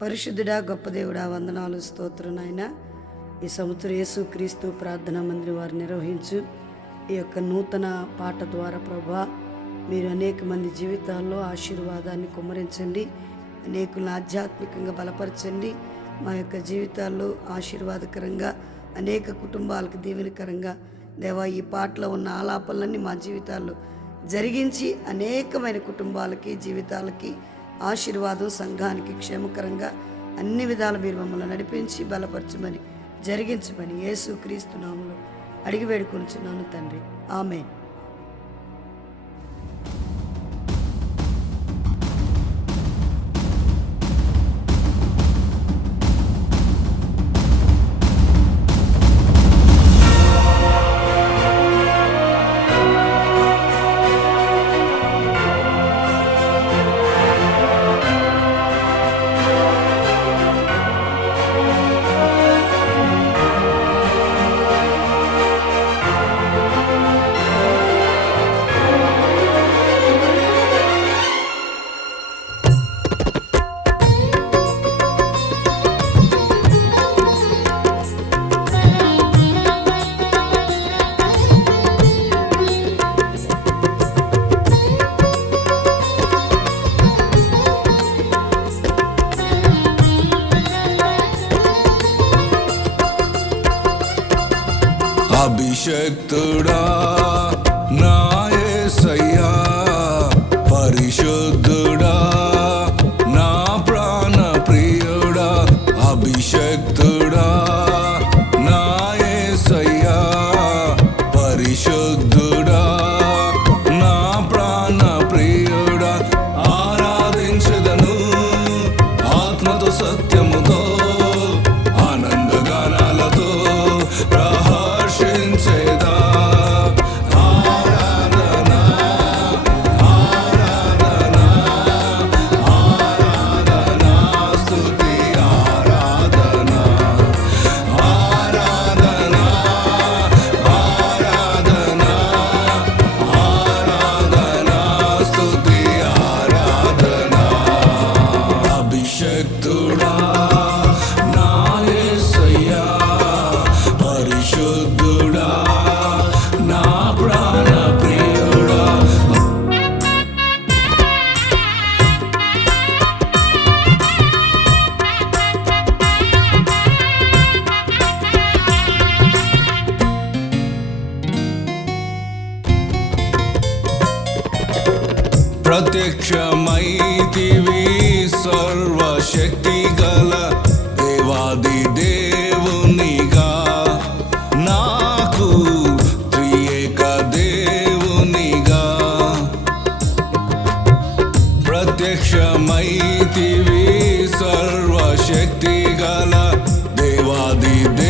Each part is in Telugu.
పరిశుద్ధుడా గొప్ప దేవుడా వందనాలు స్తోత్రం నాయన. ఈ సంవత్సరం యేసు క్రీస్తు ప్రార్థనా మందిరం వారు నిర్వహించు ఈ యొక్క నూతన పాట ద్వారా ప్రభా మీరు అనేక మంది జీవితాల్లో ఆశీర్వాదాన్ని కుమ్మరించండి అనేకులను ఆధ్యాత్మికంగా బలపరచండి మా యొక్క జీవితాల్లో ఆశీర్వాదకరంగా అనేక కుటుంబాలకు దీవెనకరంగా దేవా ఈ పాటలో ఉన్న ఆలాపనలన్నీ మా జీవితాల్లో జరిగించి అనేకమైన కుటుంబాలకి జీవితాలకి ఆశీర్వాదం సంఘానికి క్షేమకరంగా అన్ని విధాల మీరు మమ్మల్ని నడిపించి బలపరచమని జరిగించమని యేసు క్రీస్తు నామంలో అడిగి వేడుకొనుచున్నాను తండ్రి. ఆమెన్. శక్తుడా. ప్రత్యక్షమైతివి సర్వశక్తి గల దేవాది దేవునిగా. నాకు త్రియేక దేవునిగా. ప్రత్యక్షమైతివి సర్వశక్తి గల దేవాది దేవు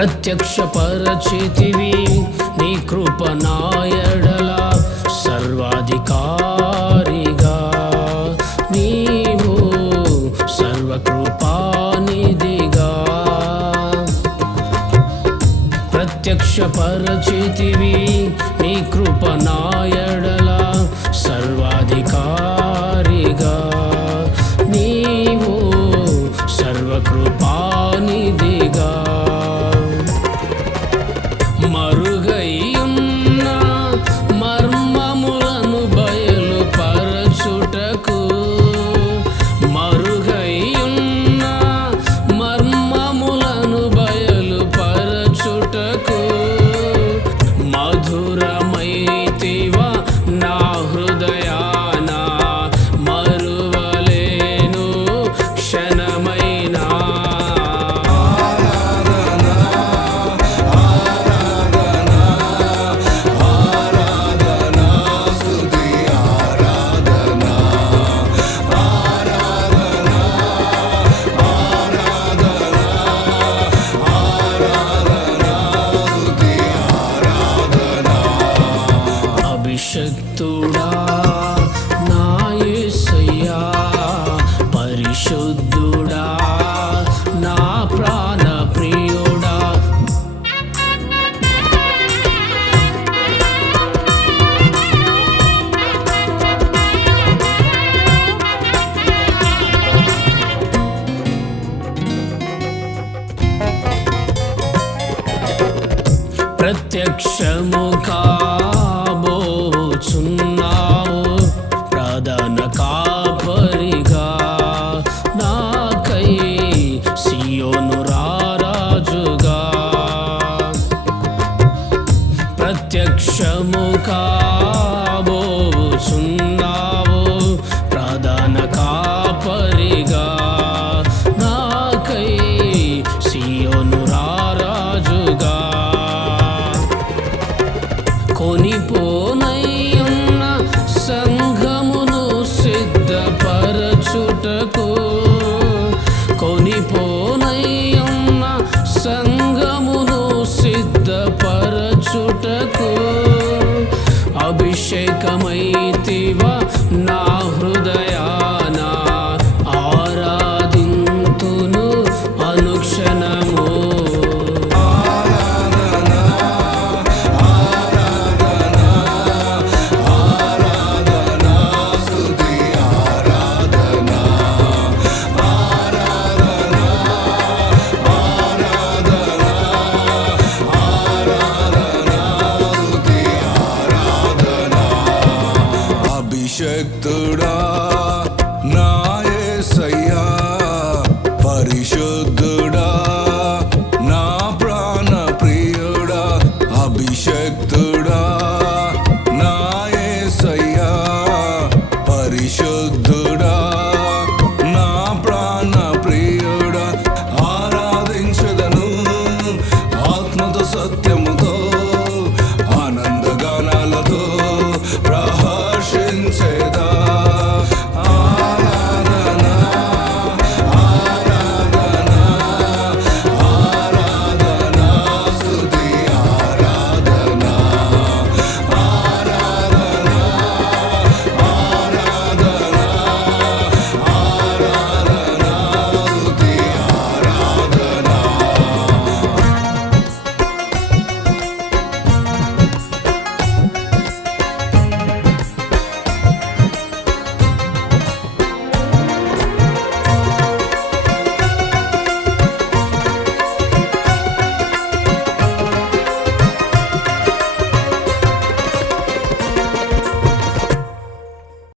ప్రత్యక్షపరచితివి. నీ కృప నాయడల సర్వాధికారిగా. నీవు సర్వకృపానిధిగా. ప్రత్యక్షపరచితివి. నీ కృప నాయడల సర్వాధికారిగా. నీవు సర్వకృప ప్రత్యక్షము కాబోచున్నావు. ప్రధాన కాపరిగా నాకై సియోను రారాజుగా. ప్రత్యక్షము కాబోచున్నావు. అభిషేకమైతివా నా పరిశుద్ధుడా నా ప్రాణ ప్రియుడా అభిషక్తుడా నాయసయ్యా పరిశుద్ధుడా నా ప్రాణ ప్రియుడా ఆరాధించదను ఆత్మతో సత్యం